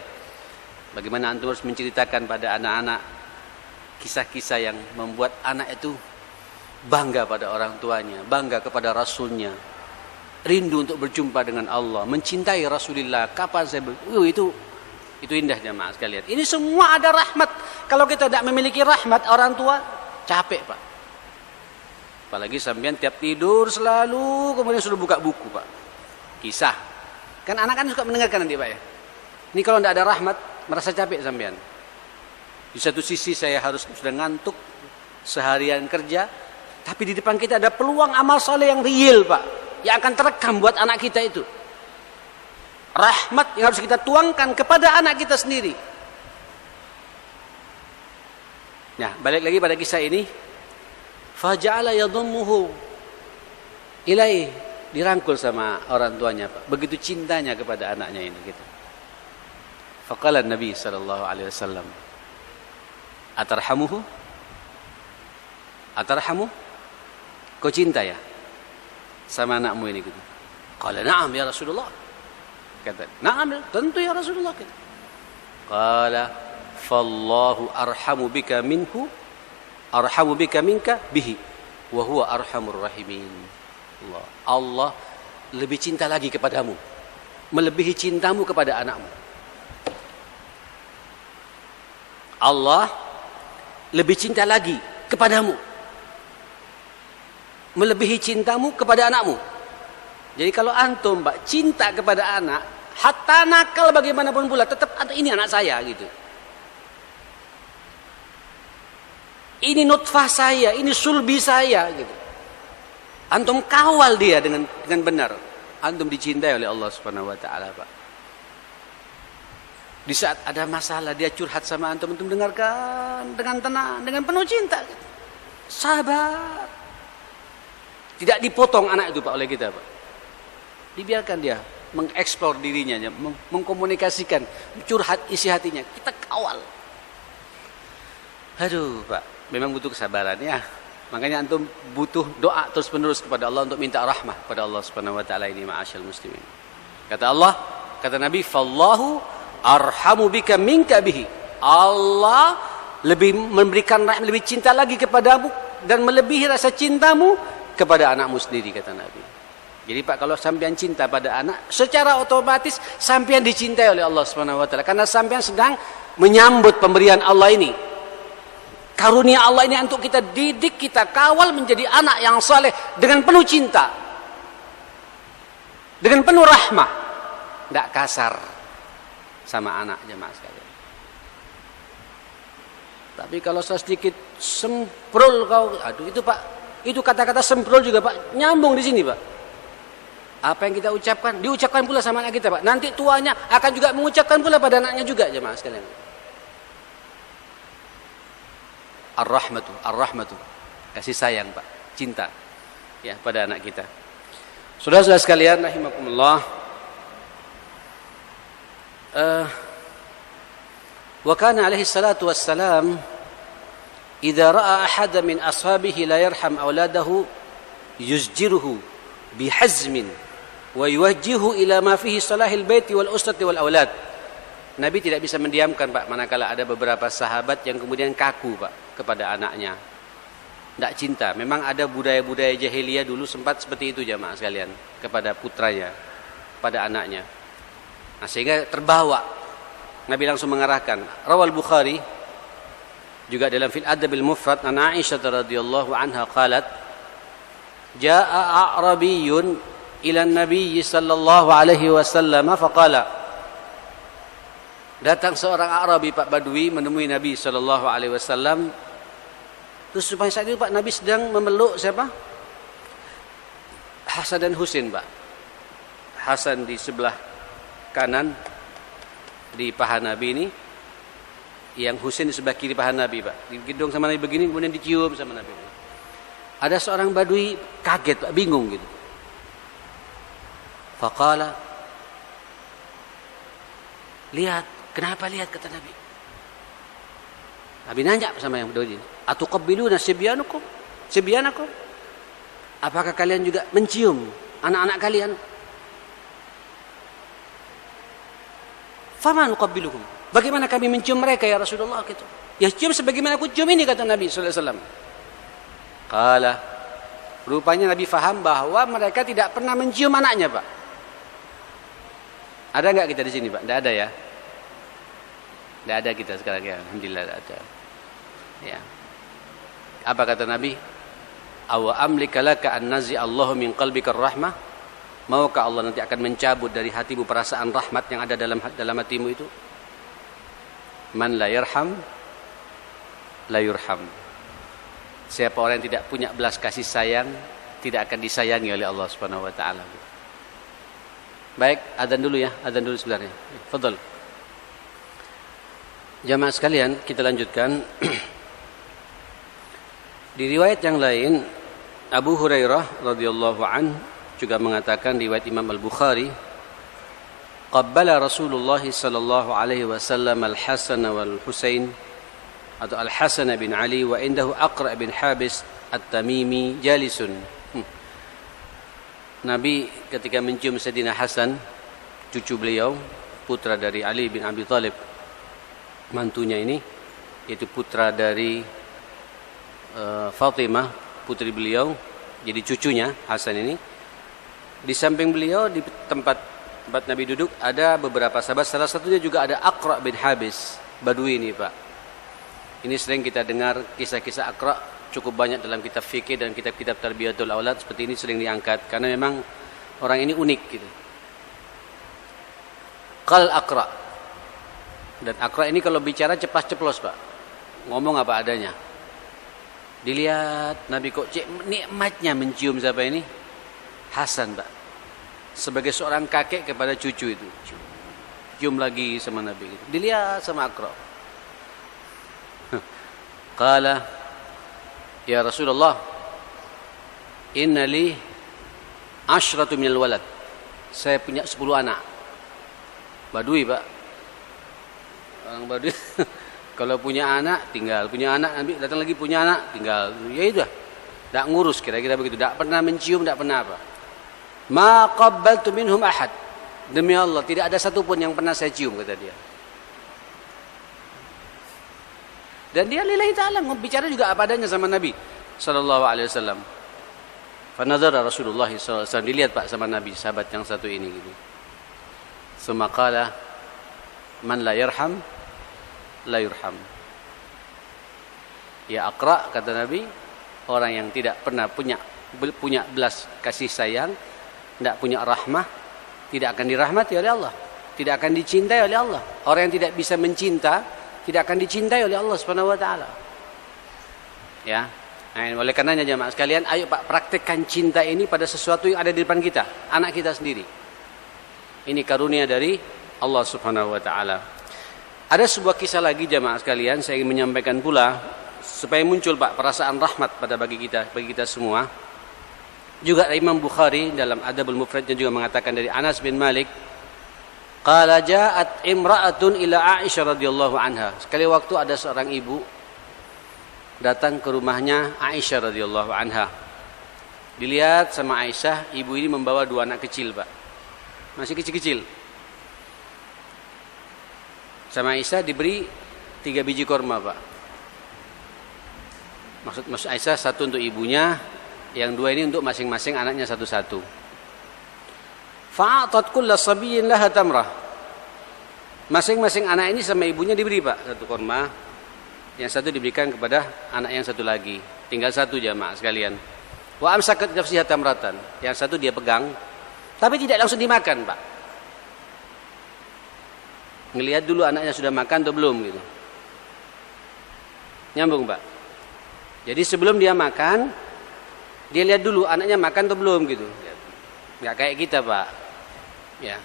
Bagaimana antum harus menceritakan pada anak-anak kisah-kisah yang membuat anak itu bangga pada orang tuanya, bangga kepada Rasulnya, rindu untuk berjumpa dengan Allah, mencintai Rasulullah. Kapan saya itu indah, jamaah sekalian. Ini semua ada rahmat. Kalau kita tidak memiliki rahmat orang tua, capek, Pak. Apalagi sampean tiap tidur selalu kemudian sudah buka buku, Pak. Kisah. Kan anak kan suka mendengarkan nanti, Pak ya. Ini kalau tidak ada rahmat, merasa capek sampean. Di satu sisi saya harus sudah ngantuk seharian kerja, tapi di depan kita ada peluang amal soleh yang real, Pak, yang akan terekam buat anak kita itu. Rahmat yang harus kita tuangkan kepada anak kita sendiri. Nah, balik lagi pada kisah ini. Faja'ala yadhummuhu ilaih, dirangkul sama orang tuanya, Pak. Begitu cintanya kepada anaknya ini gitu. Faqala Nabi sallallahu alaihi wasallam, "Atarhamuhu? Atarhamu? Kau cinta ya sama anakmu ini gitu?" Qala, "Na'am ya Rasulullah." Kata, "Na'am, tentu ya Rasulullah." Kata. Qala, "Fallahu arhamu bika minhu, arhamu bika minka bihi, wa huwa arhamur rahimin." Allah lebih cinta lagi kepadamu, melebihi cintamu kepada anakmu. Allah lebih cinta lagi kepadamu, melebihi cintamu kepada anakmu. Jadi kalau antum, Pak, cinta kepada anak, hatta nakal bagaimanapun pula, tetap ini anak saya gitu. Ini nutfah saya, ini sulbi saya gitu. Antum kawal dia dengan benar. Antum dicintai oleh Allah Subhanahu wa taala, Pak. Di saat ada masalah dia curhat sama antum dengarkan dengan tenang, dengan penuh cinta. Sabar. Tidak dipotong anak itu, Pak, oleh kita, Pak. Dibiarkan dia mengeksplor dirinya, mengkomunikasikan, curhat isi hatinya. Kita kawal. Aduh Pak, memang butuh kesabaran ya. Makanya antum butuh doa terus-menerus kepada Allah untuk minta rahmah pada Allah Subhanahu wa taala ini, ma'asyal muslimin. Kata Allah, kata Nabi, "Fallahu arhamu bika minka bihi." Allah lebih memberikan rahmat, lebih cinta lagi kepadamu dan melebihi rasa cintamu kepada anakmu sendiri, kata Nabi. Jadi Pak, kalau sampean cinta pada anak, secara otomatis sampean dicintai oleh Allah Subhanahu wa taala karena sampean sedang menyambut pemberian Allah ini. Karunia Allah ini untuk kita didik, kita kawal menjadi anak yang saleh dengan penuh cinta, dengan penuh rahmah, tidak kasar sama anak, jemaah sekalian. Tapi kalau saya sedikit semprul kau, aduh itu Pak, itu kata-kata semprul juga Pak, nyambung di sini Pak. Apa yang kita ucapkan, diucapkan pula sama anak kita Pak. Nanti tuanya akan juga mengucapkan pula pada anaknya juga, jemaah sekalian. Ar-rahmatu, kasih sayang Pak, cinta ya pada anak kita. Saudara-saudara sekalian rahimakumullah, wa kana alaihi salatu wassalam idza ra'a ahada min ashabihi la yarham auladahu yuzjiruhu bihazmin wa yuwajjihu ila ma fihi salahil baiti wal usrati wal aulad. Nabi tidak bisa mendiamkan Pak manakala ada beberapa sahabat yang kemudian kaku Pak kepada anaknya, tidak cinta. Memang ada budaya-budaya jahiliyah dulu sempat seperti itu jamaah sekalian, kepada putranya, pada anaknya. Nah, sehingga terbawa. Nabi langsung mengarahkan. Rawal Bukhari juga dalam Fil Adabil Mufrad an Aisyah radhiyallahu anha qalat, jaa'a a'rabiyyun ila an-nabiy sallallahu alaihi wasallam faqala, datang seorang Arabi Pak Badui menemui Nabi sallallahu alaihi wasallam. Terus supaya saat itu Pak Nabi sedang memeluk siapa? Hasan dan Husain Pak. Hasan di sebelah kanan di paha Nabi ini, yang Husain di sebelah kiri paha Nabi Pak. Digendong sama Nabi begini, kemudian dicium sama Nabi. Ada seorang Badui kaget Pak, bingung gitu. Faqala, lihat, kenapa lihat, kata Nabi. Nabi nanya sama yang Badui, atuqabbiluna sibyanakum? Apakah kalian juga mencium anak-anak kalian? Fama nuqabbiluhum? Bagaimana kami mencium mereka ya Rasulullah gitu? Ya cium sebagaimana aku cium ini, kata Nabi sallallahu alaihi wasallam. Qala, rupanya Nabi faham bahwa mereka tidak pernah mencium anaknya, Pak. Ada enggak kita di sini, Pak? Tidak ada ya? Tidak ada kita sekarang ya. Alhamdulillah tidak ada. Ya. Apa kata Nabi? Awa amlika laka an nazi Allahu min qalbika rahmah? Maukah Allah nanti akan mencabut dari hatimu perasaan rahmat yang ada dalam hatimu itu? Man la yarham la yurham. Siapa orang yang tidak punya belas kasih sayang, tidak akan disayangi oleh Allah Subhanahu wa taala. Baik, adzan dulu ya, adzan dulu sebenarnya. Fadhal. Jamaah sekalian, kita lanjutkan. Di riwayat yang lain, Abu Hurairah radhiyallahu an juga mengatakan, riwayat Imam Al-Bukhari, qabbala Rasulullah sallallahu alaihi wasallam Al-Hasan wal Husain, atau Al-Hasan bin Ali, wa indahu Aqra bin Habis At-Tamimi jalisun. Nabi ketika mencium Sayyidina Hasan, cucu beliau, putra dari Ali bin Abi Thalib, mantunya ini, yaitu putra dari Fatimah, putri beliau, jadi cucunya Hasan ini. Di samping beliau, di tempat Nabi duduk, ada beberapa sahabat. Salah satunya juga ada Aqra bin Habis, Badui ini Pak. Ini sering kita dengar kisah-kisah Aqra, cukup banyak dalam kitab fikih dan kitab-kitab tarbiyatul aulad. Seperti ini sering diangkat karena memang orang ini unik gitu. Qal Aqra. Dan Aqra ini kalau bicara ceplas-ceplos Pak, ngomong apa adanya. Dilihat Nabi kok nikmatnya mencium siapa ini? Hasan Pak. Sebagai seorang kakek kepada cucu itu. Cium lagi sama Nabi. Dilihat sama Aqra. Qala, ya Rasulullah, inna li asyratu minal walad. saya punya 10 anak. Badui Pak. Orang Badui. Kalau punya anak tinggal, punya anak nanti datang lagi punya anak tinggal. Ya itu. Tak ngurus kira-kira begitu. Tak pernah mencium, tak pernah apa. Ma qabbaltu minhum ahad. Demi Allah tidak ada satupun yang pernah saya cium, kata dia. Dan dia lillahi ta'ala bicara juga apa adanya sama Nabi sallallahu alaihi wasallam. Fa nadhara Rasulullah sallallahu alaihi wasallam, dilihat Pak sama Nabi sahabat yang satu ini gitu. Summa qala man la yarham la yurham. Ya Aqra, kata Nabi, orang yang tidak pernah punya belas kasih sayang, tidak punya rahmah, tidak akan dirahmati oleh Allah, tidak akan dicintai oleh Allah. Orang yang tidak bisa mencinta tidak akan dicintai oleh Allah Subhanahu wa taala. Ya. Nah, oleh karenanya jemaah sekalian, ayo Pak praktekkan cinta ini pada sesuatu yang ada di depan kita, anak kita sendiri. Ini karunia dari Allah Subhanahu wa taala. Ada sebuah kisah lagi jemaah sekalian, saya ingin menyampaikan pula supaya muncul Pak perasaan rahmat pada bagi kita semua. Juga Imam Bukhari dalam Adabul Mufradnya juga mengatakan dari Anas bin Malik, qala ja'at imra'atun ila Aisyah radhiyallahu anha. Sekali waktu ada seorang ibu datang ke rumahnya Aisyah radhiyallahu anha. Dilihat sama Aisyah, ibu ini membawa 2 anak kecil, Pak. Masih kecil-kecil. Sama Aisyah diberi 3 biji korma, Pak. Maksud Aisyah, 1 untuk ibunya, yang 2 ini untuk masing-masing anaknya satu-satu. Fa'atat kulla sabiyyin laha tamrah. Masing-masing anak ini sama ibunya diberi, Pak, 1 korma. Yang 1 diberikan kepada anak yang 1 lagi. Tinggal 1 jamaah sekalian. Wa amsakat nafsiha tamratan. Yang 1 dia pegang, tapi tidak langsung dimakan, Pak. Ngelihat dulu anaknya sudah makan atau belum gitu. Nyambung, Pak. Jadi sebelum dia makan, dia lihat dulu anaknya makan atau belum gitu. Enggak kayak kita, Pak. Ya.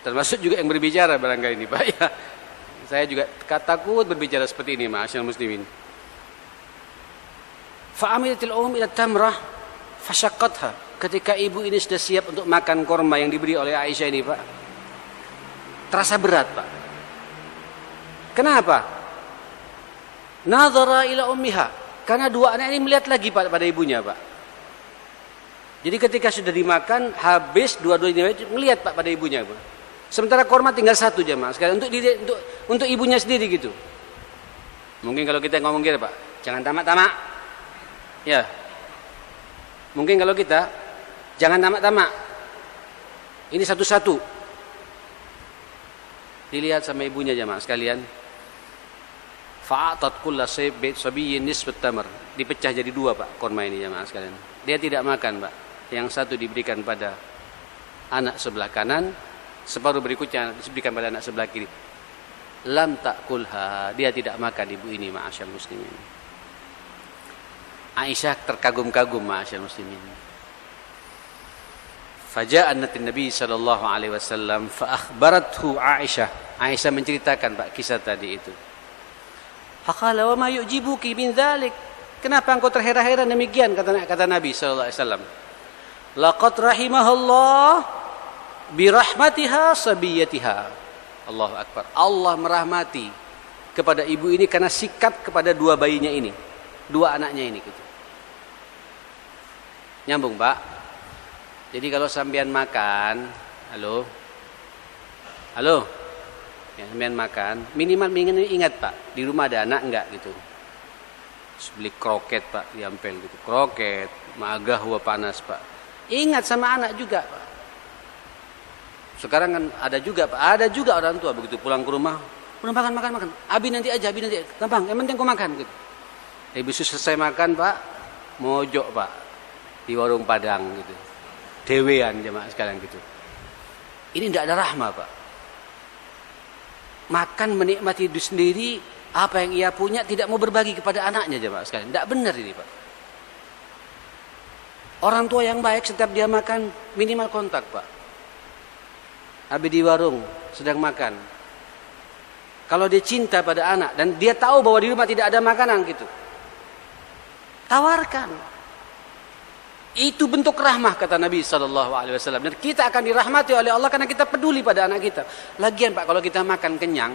Termasuk juga yang berbicara barangkali ini, Pak. Ya. Saya juga takut berbicara seperti ini, ma'asyarul muslimin. Fa'amilatil ila tamrah fasyaqqatha. Ketika ibu ini sudah siap untuk makan korma yang diberi oleh Aisyah ini, Pak, terasa berat, Pak. Kenapa? Nadhara ila ummiha. Karena 2 anak ini melihat lagi, Pak, pada ibunya, Pak. Jadi ketika sudah dimakan, habis, dua-duanya melihat, Pak, pada ibunya, Pak. Sementara korma tinggal 1 jemaah sekalian untuk ibunya sendiri gitu. Mungkin kalau kita ngomong gitu, Pak, jangan tamak-tamak. Ya. Mungkin kalau kita jangan tamak-tamak. Ini satu-satu. Dilihat sama ibunya jemaah sekalian. Fa'atat kulla sabiyyin nisfat tamr. Dipecah jadi 2, Pak, korma ini jemaah sekalian. Dia tidak makan, Pak. Yang 1 diberikan pada anak sebelah kanan, separuh berikutnya diberikan pada anak sebelah kiri. Lam ta'kulha. Dia tidak makan ibu ini, ma'asyarul muslimin. Aisyah terkagum-kagum, ma'asyarul muslimin. Faja'an Nabi sallallahu alaihi wasallam fa akhbarathu Aisyah. Aisyah menceritakan, Pak, kisah tadi itu. Faqala wa ma yu'jibuki min dzalik? Kenapa engkau terheran-heran demikian, kata Nabi sallallahu alaihi wasallam. Laqad rahimahullah bi rahmatiha sabiyatiha. Allahu akbar. Allah merahmati kepada ibu ini karena sikap kepada 2 bayinya ini, 2 anaknya ini gitu. Nyambung, Pak. Jadi kalau sampean makan, halo. Ya, sampean makan, minimal ingat, Pak, di rumah ada anak enggak gitu. Terus beli kroket, Pak, diampel gitu. Kroket, magah panas, Pak. Ingat sama anak juga, Pak. Sekarang kan ada juga, Pak, ada juga orang tua begitu pulang ke rumah, udah makan. Abi nanti aja. Gampang, yang penting kau makan gitu. Ibu selesai makan, Pak, mojok, Pak, di warung Padang gitu. Dewean jemaah sekalian gitu. Ini tidak ada rahmah, Pak. Makan menikmati diri sendiri, apa yang ia punya tidak mau berbagi kepada anaknya jemaah sekalian. Tidak benar ini, Pak. Orang tua yang baik setiap dia makan minimal kontak, Pak. Abi di warung sedang makan. Kalau dia cinta pada anak dan dia tahu bahwa di rumah tidak ada makanan gitu, tawarkan. Itu bentuk rahmah kata Nabi SAW. Dan kita akan dirahmati oleh Allah karena kita peduli pada anak kita. Lagian Pak, kalau kita makan kenyang,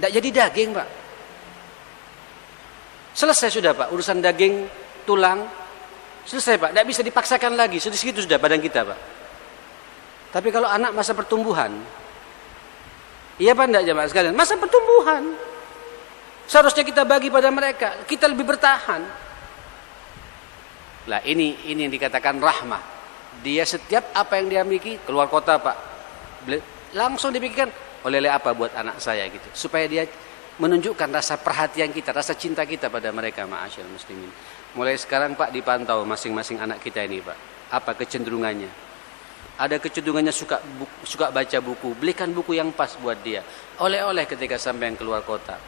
tidak jadi daging Pak. Selesai sudah Pak, urusan daging, tulang, selesai Pak. Tidak bisa dipaksakan lagi, segitu sudah badan kita Pak. Tapi kalau anak masa pertumbuhan, iya Pak tidak jemaah sekalian? Masa pertumbuhan. Seharusnya kita bagi pada mereka, kita lebih bertahan. Lah ini yang dikatakan rahmah. Dia setiap apa yang dia miliki, keluar kota Pak, langsung dipikirkan oleh apa buat anak saya gitu, supaya dia menunjukkan rasa perhatian kita, rasa cinta kita pada mereka. Ma'asyiral muslimin, mulai sekarang Pak dipantau masing-masing anak kita ini Pak, apa kecenderungannya. Ada kecenderungannya suka baca buku, belikan buku yang pas buat dia. Oleh-oleh ketika sampai yang keluar kota.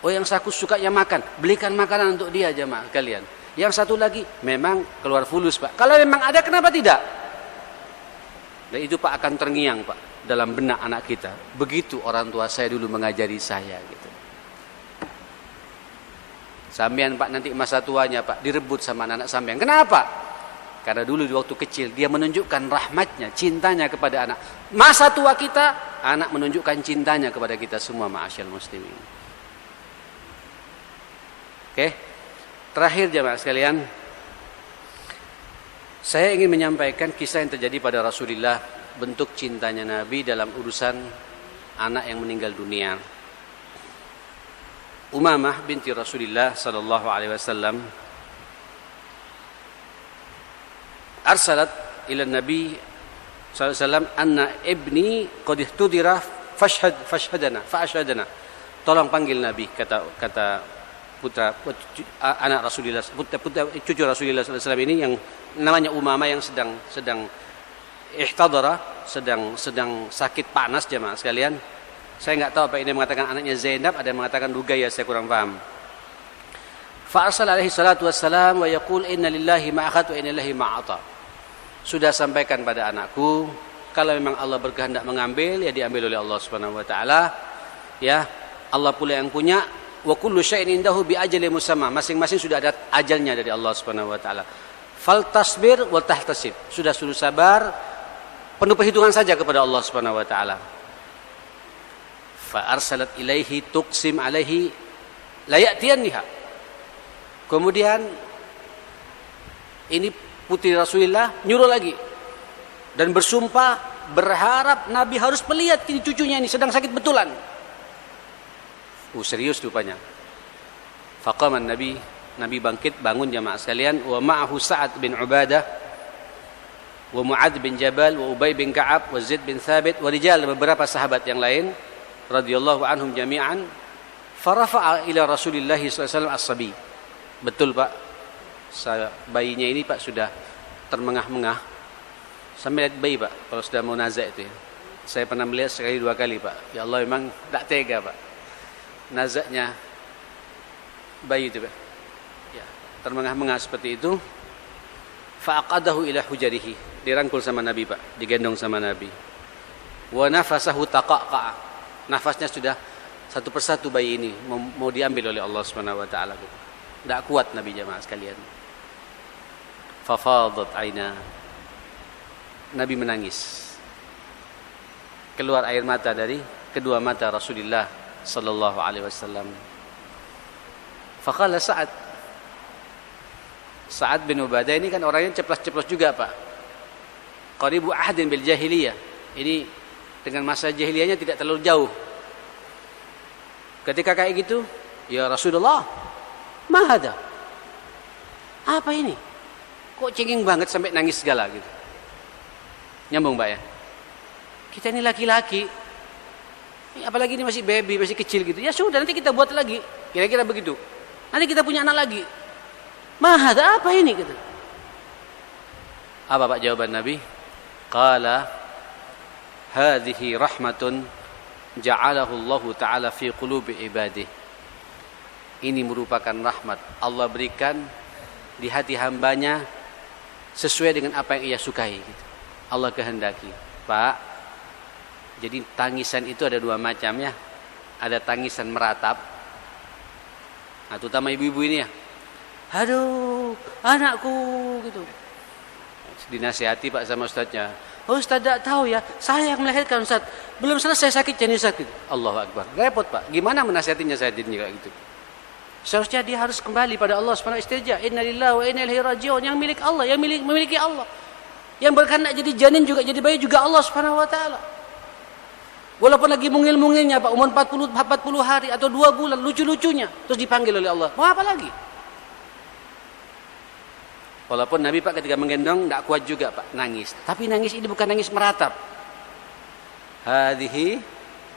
Oh yang sukanya makan, belikan makanan untuk dia jemaah kalian. Yang satu lagi memang keluar fulus Pak. Kalau memang ada, kenapa tidak? Dan itu Pak akan terngiang Pak dalam benak anak kita. Begitu orang tua saya dulu mengajari saya gitu. Sampean Pak nanti masa tuanya Pak direbut sama anak sampean. Kenapa? Karena dulu di waktu kecil dia menunjukkan rahmatnya, cintanya kepada anak. Masa tua kita, anak menunjukkan cintanya kepada kita semua. Ma'asyiral muslimin. Oke. Terakhir jemaah sekalian, saya ingin menyampaikan kisah yang terjadi pada Rasulullah, bentuk cintanya Nabi dalam urusan anak yang meninggal dunia. Umamah binti Rasulullah sallallahu alaihi wasallam arsalat ila Nabi sallallahu alaihi wasallam anna ibni qad ihtudira fashhadana. Tolong panggil Nabi, kata putra anak Rasulullah, cucu Rasulullah SAW ini yang namanya Umamah yang sedang ihtadara, sedang sakit panas jemaah sekalian. Saya enggak tahu apa ini mengatakan anaknya Zainab, ada yang mengatakan Ruqayyah, saya kurang paham. Fa arsala alaihi salatu wassalam wa yaqul inna lillahi ma akhadha wa inna lillahi ma ata. Sudah sampaikan pada anakku, kalau memang Allah berkehendak mengambil, ya diambil oleh Allah Subhanahu wa taala. Ya, Allah pula yang punya. Wa kullu syai'in indahu bi ajalin musamma. Masing-masing sudah ada ajalnya dari Allah Subhanahu wa taala. Fal tasbir wa tahtasib. Sudah suruh sabar, penuh perhitungan saja kepada Allah Subhanahu wa taala. Fa arsalat ilaihi tuqsim alaihi la ya'tiyanniha. Kemudian ini putri Rasulullah nyuruh lagi dan bersumpah berharap Nabi harus melihat ini cucunya ini sedang sakit betulan. Serius rupanya. Faqama Nabi bangkit, bangun jamaah sekalian, wa ma'ahu Sa'ad bin Ubadah wa Mu'adz bin Jabal wa Ubay bin Ka'ab wa Zaid bin Thabit wa rijal, beberapa sahabat yang lain radhiyallahu anhum jami'an. Farafa'a ila Rasulillah sallallahu alaihi wasallam as-sabi. Betul Pak, bayinya ini Pak sudah termengah-mengah. Sampai lihat bayi Pak kalau sudah mau nazak itu ya. Saya pernah melihat sekali dua kali Pak. Ya Allah, memang tak tega Pak. Nazaknya bayi itu Pak, ya, termengah-mengah seperti itu. Fa'aqadahu ila hujarihi, dirangkul sama Nabi Pak, digendong sama Nabi. Wa nafasahu taqaqa, nafasnya sudah satu persatu bayi ini mau diambil oleh Allah Subhanahu wa taala. Tidak kuat Nabi jamaah sekalian. Fafadat aina, Nabi menangis. Keluar air mata dari kedua mata Rasulullah sallallahu alaihi wasallam. Faqala Sa'ad bin Ubadah ini kan orangnya ceplas-ceplos juga Pak. Qaribu ahdin bil jahiliyah. Ini dengan masa jahiliyahnya tidak terlalu jauh. Ketika kayak gitu, ya Rasulullah, ma hada? Apa ini? Kok cengeng banget sampai nangis segala gitu. Nyambung Pak ya. Kita ini laki-laki, apalagi ini masih baby, masih kecil gitu. Ya sudah, nanti kita buat lagi. Kira-kira begitu. Nanti kita punya anak lagi. Mahada, apa ini gitu. Apa Pak jawaban Nabi? Qala hadhihi rahmatun ja'alahu Allah Ta'ala fi qulubi ibadih. Ini merupakan rahmat Allah berikan di hati hambanya sesuai dengan apa yang ia sukai gitu. Allah kehendaki. Pak, jadi tangisan itu ada dua macam ya. Ada tangisan meratap. Nah, terutama ibu-ibu ini ya. Aduh, anakku gitu. Dinasihati Pak sama ustadznya. Oh, Ustaz tidak tahu ya, saya yang melahirkan Ustaz. Belum selesai sakitnya nih sakit. Allahu Akbar. Repot Pak. Gimana menasihatinya saya juga gitu. Seharusnya dia harus kembali pada Allah Subhanahu wa taala. Inna lillahi wa inna ilaihi raji'un. Yang milik Allah, yang memiliki Allah. Yang berkehendak jadi janin juga jadi bayi juga Allah Subhanahu wa taala. Walaupun lagi mungil-mungilnya Pak, umur 40 hari atau 2 bulan lucu-lucunya terus dipanggil oleh Allah. Mau apa lagi? Walaupun Nabi Pak ketika menggendong tidak kuat juga Pak, nangis. Tapi nangis ini bukan nangis meratap. Hadhihi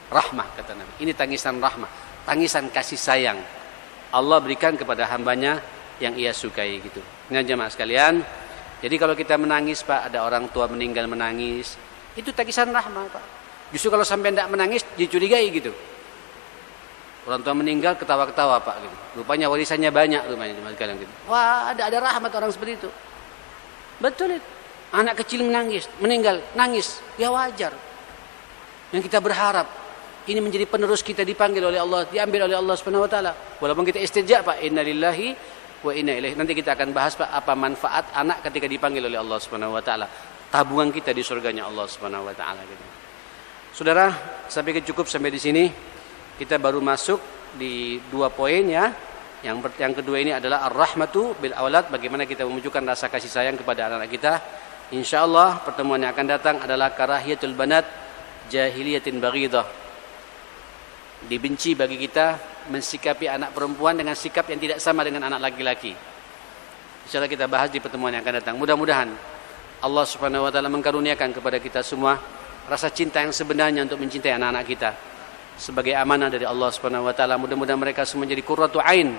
rahmah kata Nabi. Ini tangisan rahmah, tangisan kasih sayang Allah berikan kepada hambanya yang ia sukai gitu. Ini jemaah sekalian. Jadi kalau kita menangis Pak, ada orang tua meninggal menangis, itu tangisan rahmah Pak. Justru kalau sampai tidak menangis dicurigai gitu. Orang tua meninggal ketawa-ketawa Pak gitu. Rupanya warisannya banyak rupanya sekalian gitu. Wah, ada rahmat orang seperti itu. Betul itu. Anak kecil menangis, meninggal, nangis, ya wajar. Yang kita berharap ini menjadi penerus kita dipanggil oleh Allah, diambil oleh Allah Subhanahu wa taala. Walaupun kita istirja Pak, innalillahi wa inna ilaihi. Nanti kita akan bahas Pak apa manfaat anak ketika dipanggil oleh Allah Subhanahu wa taala. Tabungan kita di surganya Allah Subhanahu wa taala gitu. Saudara, saya pikir cukup sampai di sini. Kita baru masuk di 2 poin ya. Yang kedua ini adalah ar-rahmatu bil aulad, bagaimana kita menunjukkan rasa kasih sayang kepada anak-anak kita. Insyaallah pertemuan yang akan datang adalah karahiyatul banat jahiliyatin baghidah. Dibenci bagi kita mensikapi anak perempuan dengan sikap yang tidak sama dengan anak laki-laki. Insyaallah kita bahas di pertemuan yang akan datang. Mudah-mudahan Allah Subhanahu wa taala mengkaruniakan kepada kita semua rasa cinta yang sebenarnya untuk mencintai anak-anak kita. Sebagai amanah dari Allah Subhanahu wa taala, mudah-mudahan mereka semua menjadi qurratu ain,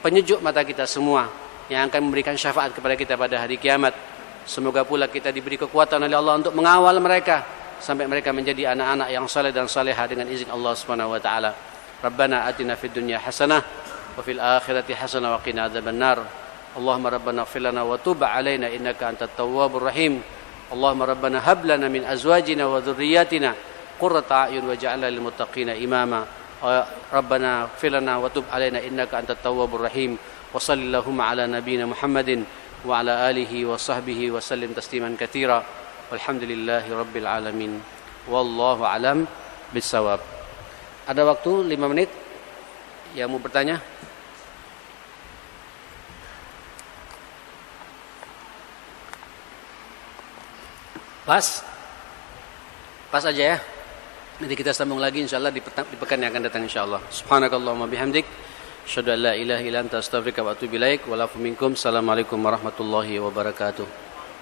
penyejuk mata kita semua yang akan memberikan syafaat kepada kita pada hari kiamat. Semoga pula kita diberi kekuatan oleh Allah untuk mengawal mereka sampai mereka menjadi anak-anak yang saleh dan salehah dengan izin Allah Subhanahu wa taala. Rabbana atina fid dunya hasanah wa fil akhirati hasanah wa qina adzabannar. Allahumma rabbana ighfir lana wa tub 'alaina innaka antat tawwabur rahim. Allahumma rabbana hab lana min azwajina wa dhurriyyatina qurrata a'yun waj'alna lil muttaqina imama. Rabbana ighfir lana wa tub 'alaina innaka antat tawwabur rahim. Wa sallallahu ala nabiyyina Muhammadin wa ala alihi wa sahbihi wa sallim tasliman katsira. Walhamdulillahi rabbil alamin. Wallahu alam bissawab. Ada waktu 5 menit yang mau bertanya? Pas aja ya. Nanti kita sambung lagi insyaallah di pekan yang akan datang insyaallah. Subhanakallahumma bihamdik, asyhadu an la ilaha illa anta astaghfiruka wa atubu ilaik. Wa lafu minkum. Assalamualaikum warahmatullahi wabarakatuh.